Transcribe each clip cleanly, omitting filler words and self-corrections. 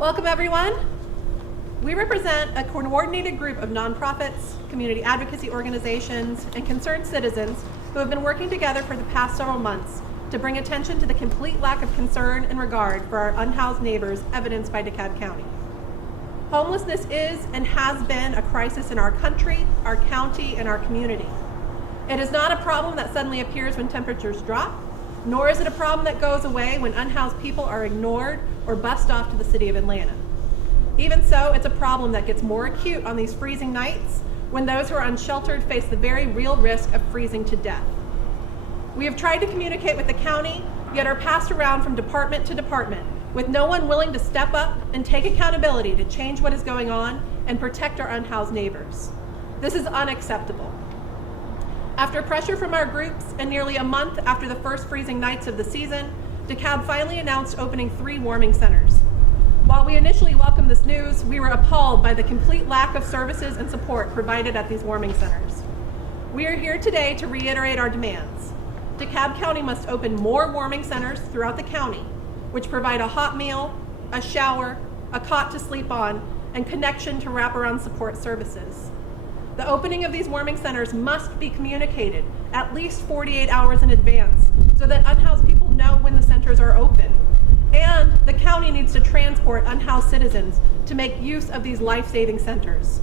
Welcome, everyone. We represent a coordinated group of nonprofits, community advocacy organizations, and concerned citizens who have been working together for the past several months to bring attention to the complete lack of concern and regard for our unhoused neighbors evidenced by Dekalb County. Homelessness is and has been a crisis in our country, our county, and our community. It is not a problem that suddenly appears when temperatures drop, nor is it a problem that goes away when unhoused people are ignored or bussed off to the city of Atlanta. Even so, it's a problem that gets more acute on these freezing nights when those who are unsheltered face the very real risk of freezing to death. We have tried to communicate with the county, yet are passed around from department to department, with no one willing to step up and take accountability to change what is going on and protect our unhoused neighbors. This is unacceptable. After pressure from our groups and nearly a month after the first freezing nights of the season, Dekalb finally announced opening 3 warming centers. While we initially welcomed this news, we were appalled by the complete lack of services and support provided at these warming centers. We are here today to reiterate our demands. Dekalb County must open more warming centers throughout the county, which provide a hot meal, a shower, a cot to sleep on, and connection to wraparound support services. The opening of these warming centers must be communicated at least 48 hours in advance so that unhoused people know when the centers are open. And the county needs to transport unhoused citizens to make use of these life-saving centers.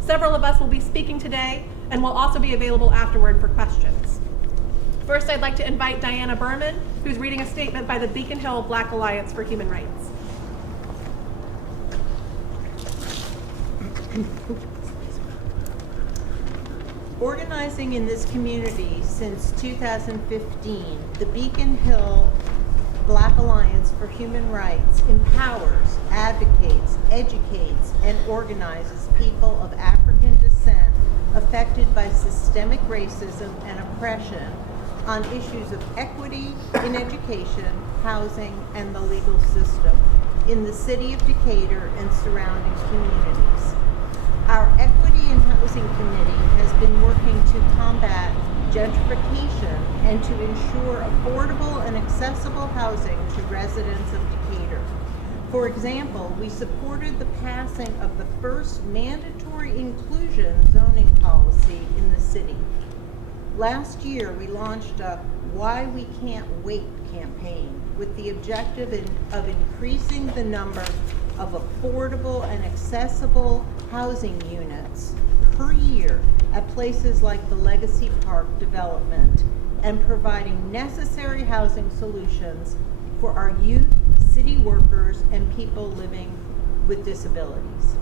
Several of us will be speaking today and will also be available afterward for questions. First, I'd like to invite Diana Berman, who's reading a statement by the Beacon Hill Black Alliance for Human Rights. Organizing in this community since 2015, the Beacon Hill Black Alliance for Human Rights empowers, advocates, educates, and organizes people of African descent affected by systemic racism and oppression on issues of equity in education, housing, and the legal system in the city of Decatur and surrounding communities. Our Equity and Housing Committee has been working to combat gentrification and to ensure affordable and accessible housing to residents of Decatur. For example, we supported the passing of the first mandatory inclusion zoning policy in the city. Last year, we launched a Why We Can't Wait campaign with the objective of increasing the number of affordable and accessible housing units per year at places like the Legacy Park development and providing necessary housing solutions for our youth, city workers, and people living with disabilities.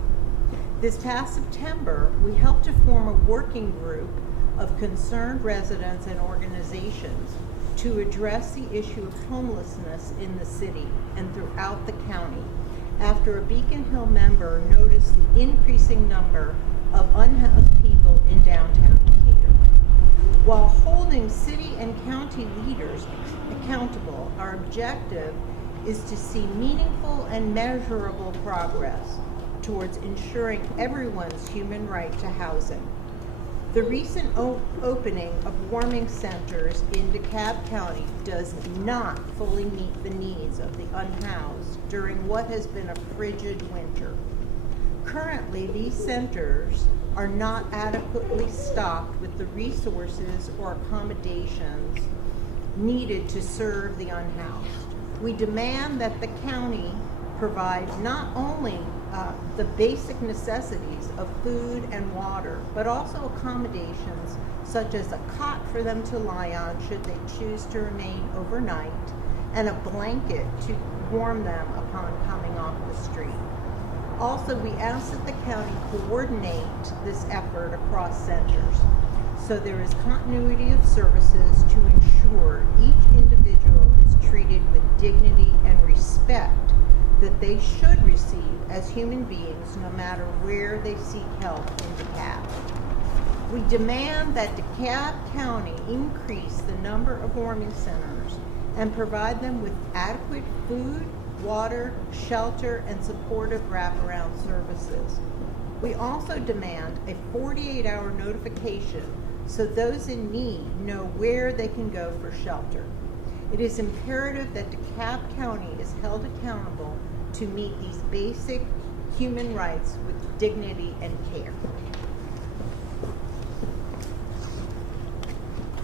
This past September, we helped to form a working group of concerned residents and organizations to address the issue of homelessness in the city and throughout the county after a Beacon Hill member noticed the increasing number of unhoused people in downtown Decatur. While holding city and county leaders accountable, our objective is to see meaningful and measurable progress towards ensuring everyone's human right to housing. The recent opening of warming centers in DeKalb County does not fully meet the needs of the unhoused during what has been a frigid winter. Currently, these centers are not adequately stocked with the resources or accommodations needed to serve the unhoused. We demand that the county provide not only the basic necessities of food and water, but also accommodations such as a cot for them to lie on should they choose to remain overnight, and a blanket to warm them upon coming off the street. Also, we ask that the county coordinate this effort across centers so there is continuity of services to ensure each individual is treated with dignity and respect that they should receive as human beings no matter where they seek help in DeKalb. We demand that DeKalb County increase the number of warming centers and provide them with adequate food, water, shelter, and supportive wraparound services. We also demand a 48-hour notification so those in need know where they can go for shelter. It is imperative that DeKalb County is held accountable to meet these basic human rights with dignity and care.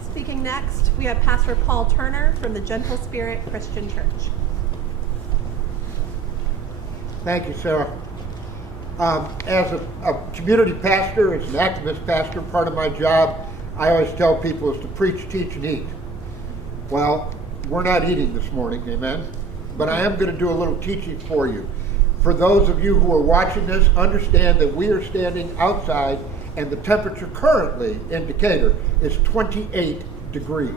Speaking next, we have Pastor Paul Turner from the Gentle Spirit Christian Church. Thank you, Sarah. As a community pastor, as an activist pastor, part of my job, I always tell people, is to preach, teach, and eat. Well, we're not eating this morning, amen? But I am going to do a little teaching for you. For those of you who are watching this, understand that we are standing outside and the temperature currently in Decatur is 28 degrees.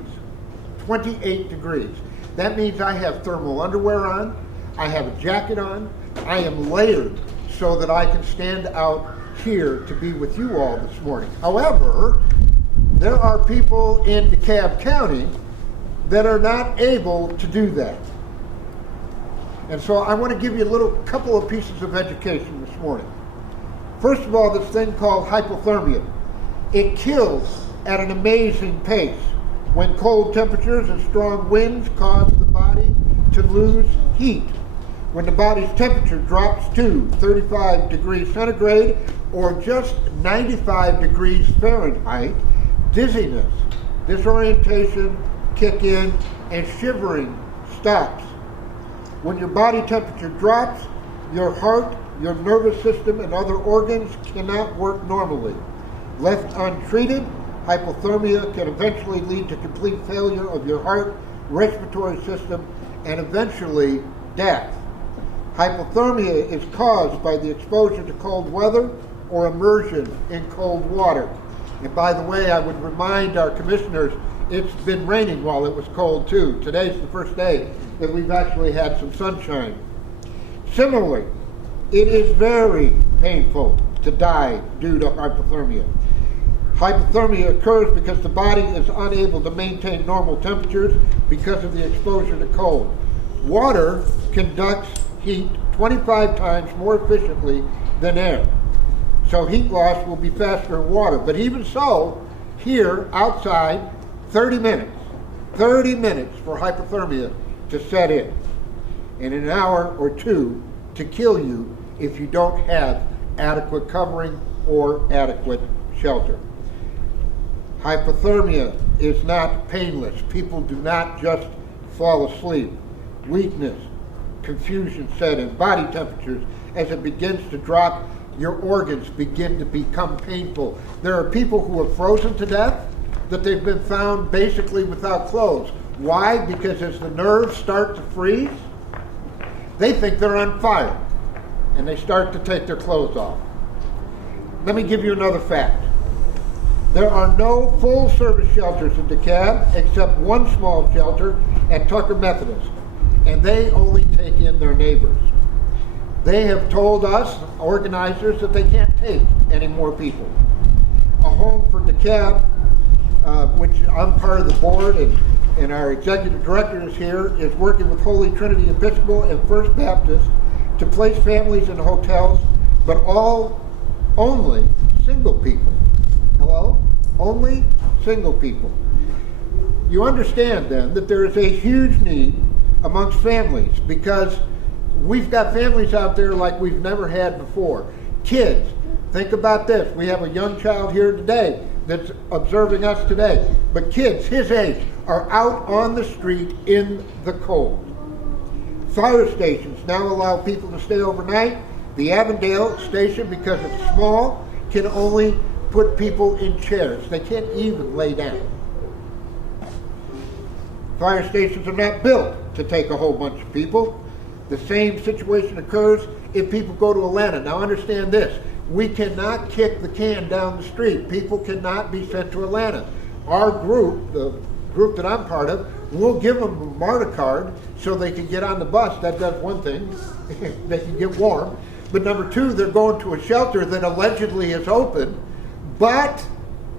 28 degrees. That means I have thermal underwear on, I have a jacket on, I am layered so that I can stand out here to be with you all this morning. However, there are people in DeKalb County that are not able to do that. And so I want to give you a couple of pieces of education this morning. First of all, this thing called hypothermia. It kills at an amazing pace when cold temperatures and strong winds cause the body to lose heat. When the body's temperature drops to 35 degrees centigrade or just 95 degrees Fahrenheit, dizziness, disorientation kick in, and shivering stops. When your body temperature drops, your heart, your nervous system, and other organs cannot work normally. Left untreated, hypothermia can eventually lead to complete failure of your heart, respiratory system, and eventually death. Hypothermia is caused by the exposure to cold weather or immersion in cold water. And by the way, I would remind our commissioners, it's been raining while it was cold too. Today's the first day that we've actually had some sunshine. Similarly, it is very painful to die due to hypothermia. Hypothermia occurs because the body is unable to maintain normal temperatures because of the exposure to cold. Water conducts heat 25 times more efficiently than air. So heat loss will be faster in water. But even so, here outside, 30 minutes for hypothermia to set in. And an hour or two to kill you if you don't have adequate covering or adequate shelter. Hypothermia is not painless. People do not just fall asleep. Weakness, confusion set in, body temperatures, as it begins to drop, your organs begin to become painful. There are people who are frozen to death that they've been found basically without clothes. Why? Because as the nerves start to freeze, they think they're on fire and they start to take their clothes off. Let me give you another fact. There are no full service shelters in DeKalb except one small shelter at Tucker Methodist, and they only take in their neighbors. They have told us, organizers, that they can't take any more people. A Home for DeKalb, which I'm part of the board and our executive director is here, is working with Holy Trinity Episcopal and First Baptist to place families in hotels, but only single people. Hello? Only single people. You understand then that there is a huge need amongst families because we've got families out there like we've never had before. Kids, think about this. We have a young child here today that's observing us today. But kids his age are out on the street in the cold. Fire stations now allow people to stay overnight. The Avondale station, because it's small, can only put people in chairs. They can't even lay down. Fire stations are not built to take a whole bunch of people. The same situation occurs if people go to Atlanta. Now understand this. We cannot kick the can down the street. People cannot be sent to Atlanta. Our group, the group that I'm part of, will give them a MARTA card so they can get on the bus. That does one thing. They can get warm. But number two, they're going to a shelter that allegedly is open. But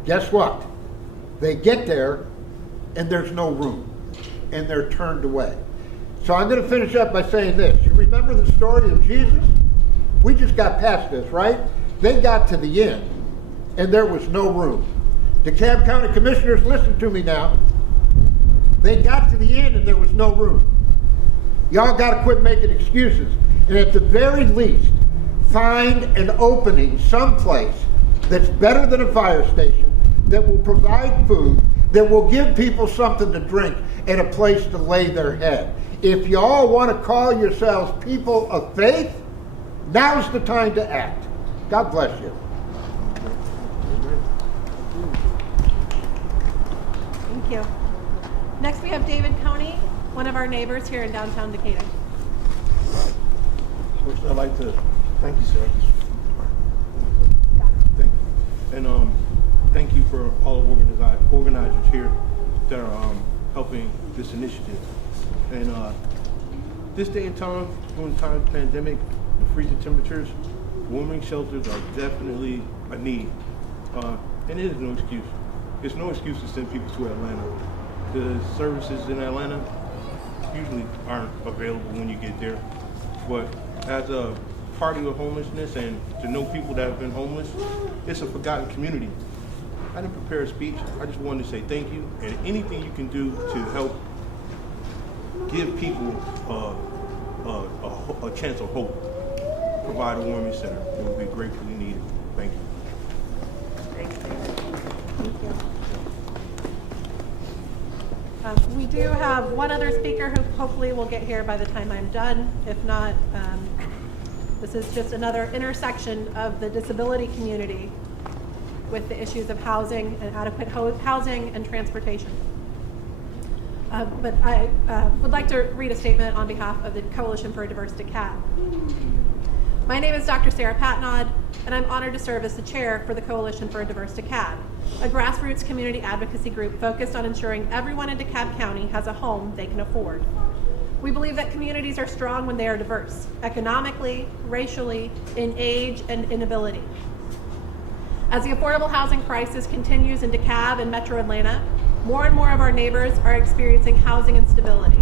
guess what? They get there and there's no room. And they're turned away. So I'm going to finish up by saying this. You remember the story of Jesus? We just got past this, right? They got to the end, and there was no room. DeKalb County Commissioners, listen to me now. They got to the end, and there was no room. Y'all got to quit making excuses. And at the very least, find an opening someplace that's better than a fire station, that will provide food, that will give people something to drink and a place to lay their head. If you all want to call yourselves people of faith, now's the time to act. God bless you. Thank you. Next we have David Coney, one of our neighbors here in downtown Decatur. First, I'd like to thank you, sir. Thank you. And thank you for all the organizers here that are helping this initiative. And this day and time, during the time of the pandemic, the freezing temperatures, warming shelters are definitely a need. And it is no excuse. It's no excuse to send people to Atlanta. The services in Atlanta usually aren't available when you get there. But as a party of homelessness and to know people that have been homeless, it's a forgotten community. I didn't prepare a speech. I just wanted to say thank you, and anything you can do to help give people a chance of hope, provide a warming center, it would be gratefully needed. Thank you. Thank you. We do have one other speaker who hopefully will get here by the time I'm done. If not, this is just another intersection of the disability community with the issues of housing and adequate housing and transportation. But I would like to read a statement on behalf of the Coalition for a Diverse Dekalb. My name is Dr. Sarah Patnod, and I'm honored to serve as the chair for the Coalition for a Diverse Dekalb, a grassroots community advocacy group focused on ensuring everyone in DeKalb County has a home they can afford. We believe that communities are strong when they are diverse, economically, racially, in age, and in ability. As the affordable housing crisis continues in DeKalb and Metro Atlanta, more and more of our neighbors are experiencing housing instability.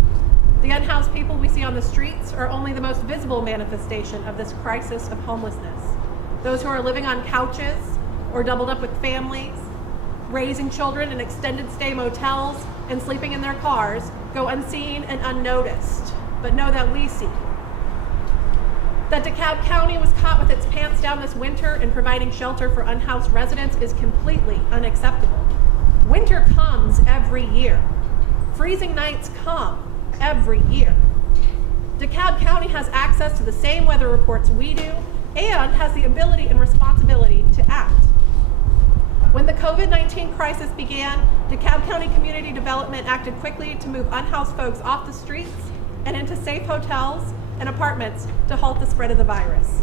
The unhoused people we see on the streets are only the most visible manifestation of this crisis of homelessness. Those who are living on couches or doubled up with families, raising children in extended stay motels, and sleeping in their cars go unseen and unnoticed, but know that we see. That DeKalb County was caught with its pants down this winter in providing shelter for unhoused residents is completely unacceptable. Winter comes every year. Freezing nights come every year. DeKalb County has access to the same weather reports we do and has the ability and responsibility to act. When the COVID-19 crisis began, DeKalb County Community Development acted quickly to move unhoused folks off the streets and into safe hotels and apartments to halt the spread of the virus.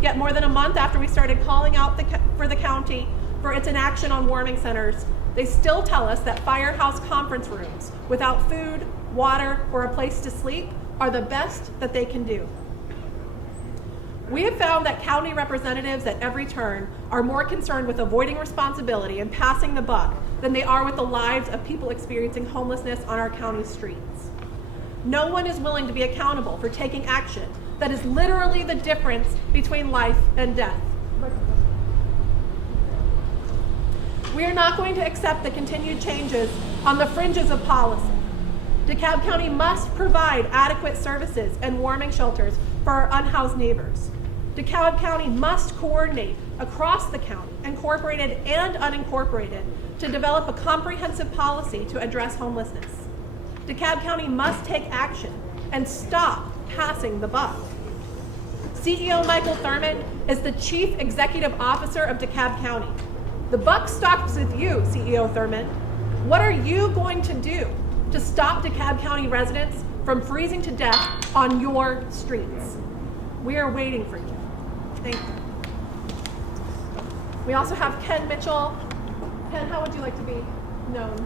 Yet more than a month after we started calling out for the county for its inaction on warming centers, they still tell us that firehouse conference rooms without food, water, or a place to sleep are the best that they can do. We have found that county representatives at every turn are more concerned with avoiding responsibility and passing the buck than they are with the lives of people experiencing homelessness on our county streets. No one is willing to be accountable for taking action that is literally the difference between life and death. We are not going to accept the continued changes on the fringes of policy. DeKalb County must provide adequate services and warming shelters for our unhoused neighbors. DeKalb County must coordinate across the county, incorporated and unincorporated, to develop a comprehensive policy to address homelessness. DeKalb County must take action and stop passing the buck. CEO Michael Thurman is the Chief Executive Officer of DeKalb County. The buck stops with you, CEO Thurman. What are you going to do to stop DeKalb County residents from freezing to death on your streets? We are waiting for you. Thank you. We also have Ken Mitchell. Ken, how would you like to be known?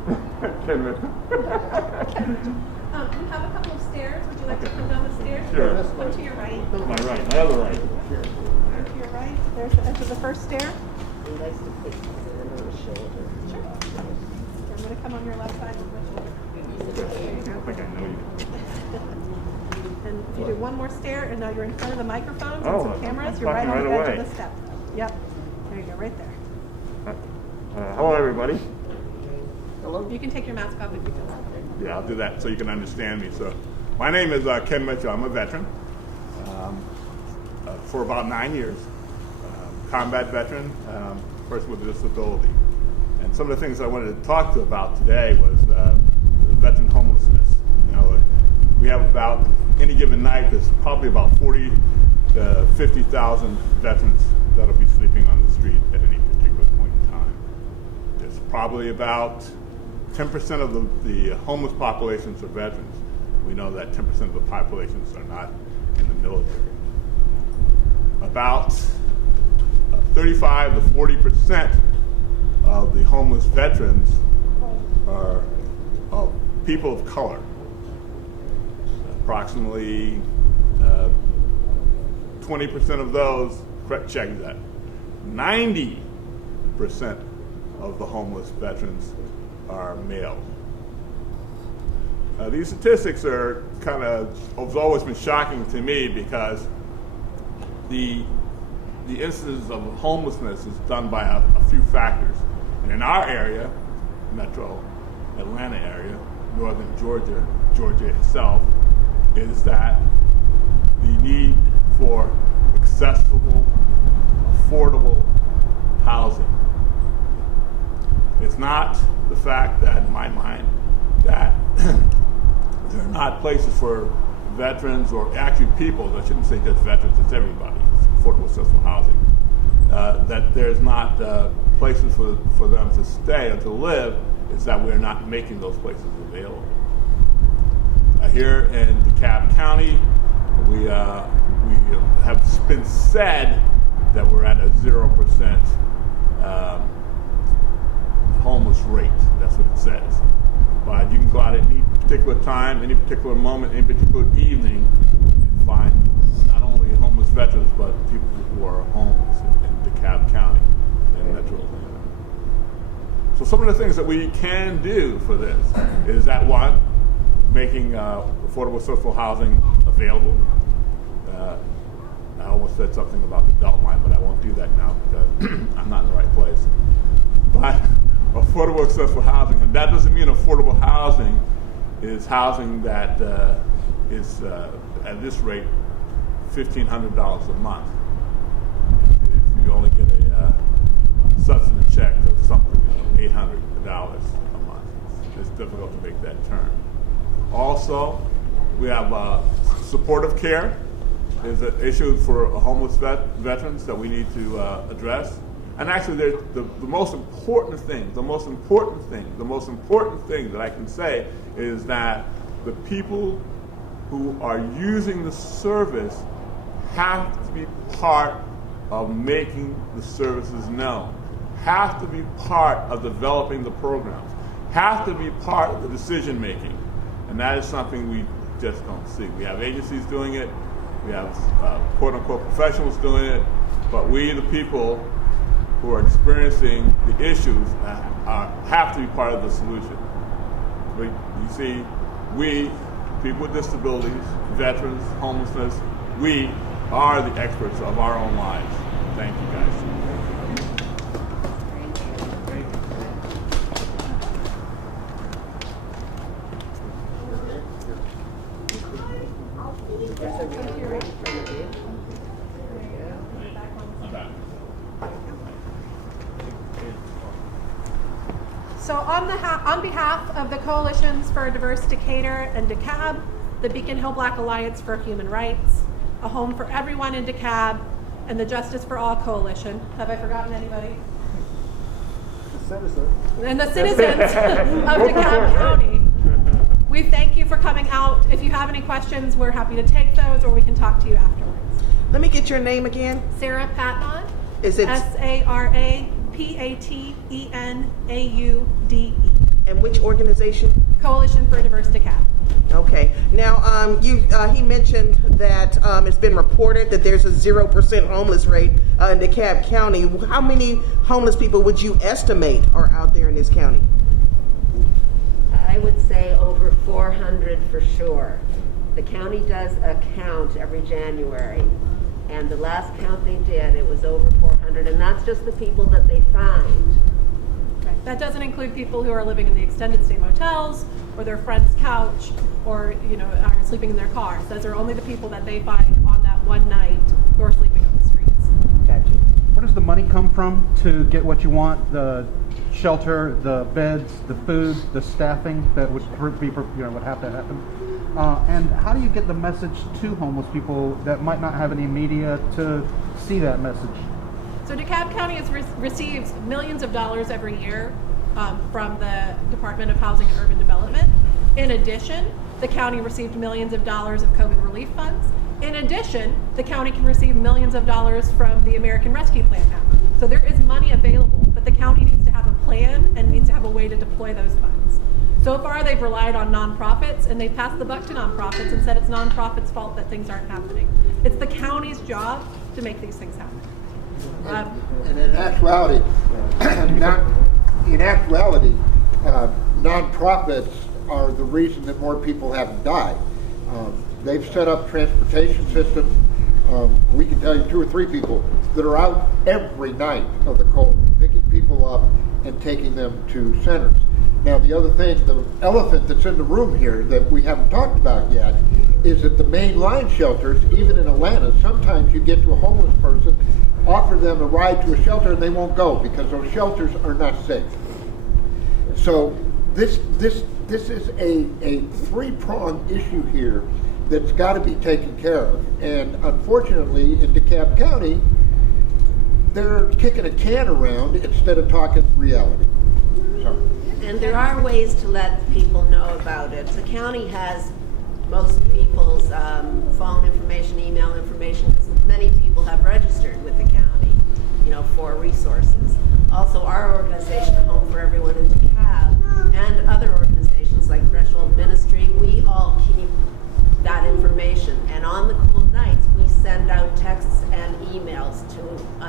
Ken Mitchell. We have a couple of stairs. Would you like to come down the stairs? Sure. One to your right. My right, my other right. One to your right. There's the edge of the first stair. He likes to put his hand on his shoulder. Sure. So I'm going to come on your left side with my shoulder. There you go. I think I know you. And if you do one more stair, and now you're in front of the microphones and Oh, some cameras, I'm you're right on talking the right edge away. of the step. Yep. There you go, right there. Hello, everybody. You can take your mask off if you feel like. Yeah, I'll do that so you can understand me. So, my name is Ken Mitchell. I'm a veteran. for about 9 years. Combat veteran, person with a disability. And some of the things I wanted to talk to about today was veteran homelessness. You know, we have about, any given night, there's probably about 40 to 50,000 veterans that'll be sleeping on the street at any particular point in time. There's probably about 10% of the homeless populations are veterans. We know that 10% of the populations are not in the military. About 35 to 40% of the homeless veterans are people of color. Approximately 20% of those, check that, 90% of the homeless veterans are male. These statistics are have always been shocking to me because the incidence of homelessness is done by a few factors. And in our area, metro Atlanta area, northern Georgia, Georgia itself, is that the need for accessible, affordable housing. It's not the fact that, in my mind, that there are not places for veterans, or actually people, I shouldn't say just veterans, it's everybody, it's affordable accessible housing, that there's not places for them to stay or to live, is that we're not making those places available. Here in DeKalb County, we have been said that we're at a 0% homeless rate. That's what it says. But you can go out at any particular time, any particular moment, any particular evening, and find not only homeless veterans, but people who are homeless in DeKalb County and Metro Atlanta. So some of the things that we can do for this is that, one, making affordable social housing available. I almost said something about the Beltline, but I won't do that now because I'm not in the right place. But affordable accessible housing, and that doesn't mean affordable housing is housing that is at this rate $1,500 a month. If you only get a subsidy check of something $800 a month, it's difficult to make that turn. Also, we have supportive care is an issue for homeless veterans that we need to address. And actually, the most important thing that I can say is that the people who are using the service have to be part of making the services known, have to be part of developing the programs, have to be part of the decision making. And that is something we just don't see. We have agencies doing it, we have quote unquote professionals doing it, but we, the people who are experiencing the issues, have to be part of the solution. You see, we, people with disabilities, veterans, homelessness, we are the experts of our own lives. Thank you, guys. So on behalf of the Coalitions for a Diverse Decatur and DeKalb, the Beacon Hill Black Alliance for Human Rights, A Home for Everyone in DeKalb, and the Justice for All Coalition. Have I forgotten anybody? And the citizens of DeKalb County. We thank you for coming out. If you have any questions, we're happy to take those, or we can talk to you afterwards. Let me get your name again. Sarah Patnaude. Is it SARAPATENAUDE. And which organization? Coalition for a Diverse DeKalb. Okay. Now, he mentioned that it's been reported that there's a 0% homeless rate in DeKalb County. How many homeless people would you estimate are out there in this county? I would say over 400 for sure. The county does a count every January, and the last count they did, it was over 400, and that's just the people that they find. Right. That doesn't include people who are living in the extended stay motels, or their friend's couch, or are sleeping in their cars. Those are only the people that they find on that one night who are sleeping on the streets. Gotcha. Where does the money come from to get what you want? The shelter, the beds, the food, the staffing that would would have to happen. And how do you get the message to homeless people that might not have any media to see that message? So DeKalb County receives millions of dollars every year from the Department of Housing and Urban Development. In addition, the county received millions of dollars of COVID relief funds. In addition, the county can receive millions of dollars from the American Rescue Plan Act. So there is money available, but the county needs to have a plan and needs to have a way to deploy those funds. So far, they've relied on nonprofits, and they've passed the buck to nonprofits and said it's nonprofits' fault that things aren't happening. It's the county's job to make these things happen. And in actuality, nonprofits are the reason that more people haven't died. They've set up transportation systems. We can tell you 2 or 3 people that are out every night of the cold, picking people up and taking them to centers. Now, the other thing, the elephant that's in the room here that we haven't talked about yet, is that the mainline shelters, even in Atlanta, sometimes you get to a homeless person, offer them a ride to a shelter, and they won't go because those shelters are not safe. So this is a 3-pronged issue here that's got to be taken care of. And unfortunately, in DeKalb County, they're kicking a can around instead of talking reality. So. And there are ways to let people know about it. The county has most people's phone information, email information, because many people have registered with the county, for resources. Also, our organization, Home for Everyone in DeKalb, and other organizations like Threshold Ministry, we all keep that information. And on the cool nights, we send out texts and emails to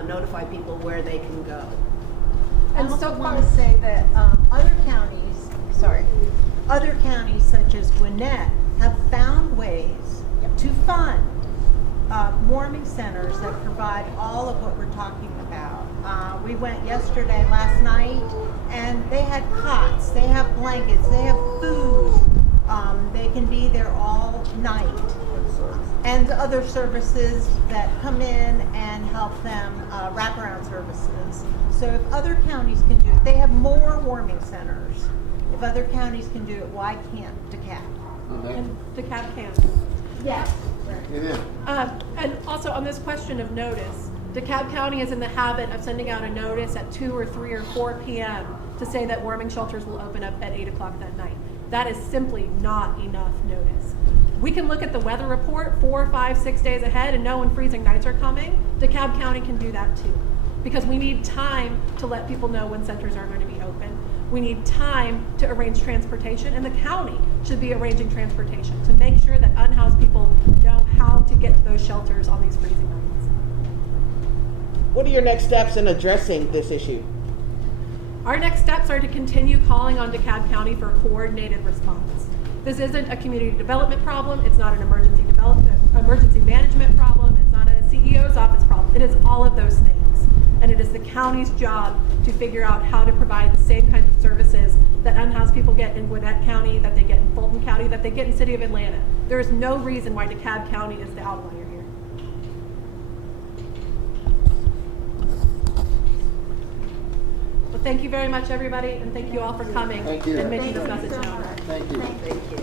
notify people where they can go. And I also want to say that other counties such as Gwinnett have found ways to fund warming centers that provide all of what we're talking about. We went last night, and they had cots, they have blankets, they have food. They can be there all night. And other services that come in and help them, wraparound services. So if other counties can do it, they have more warming centers. If other counties can do it, why can't DeKalb? And DeKalb can. Yes. And also on this question of notice, DeKalb County is in the habit of sending out a notice at 2 or 3 or 4 p.m. to say that warming shelters will open up at 8 o'clock that night. That is simply not enough notice. We can look at the weather report 4, 5, 6 days ahead and know when freezing nights are coming. DeKalb County can do that too, because we need time to let people know when centers are going to be open. We need time to arrange transportation, and the county should be arranging transportation to make sure that unhoused people know how to get to those shelters on these freezing nights. What are your next steps in addressing this issue? Our next steps are to continue calling on DeKalb County for a coordinated response. This isn't a community development problem. It's not an emergency management problem. It's not a CEO's office problem. It is all of those things. And it is the county's job to figure out how to provide the same kinds of services that unhoused people get in Gwinnett County, that they get in Fulton County, that they get in the city of Atlanta. There is no reason why DeKalb County is the outlier here. Well, thank you very much, everybody, and thank you all for coming Thank you. and making this message known. Thank you. Thank you.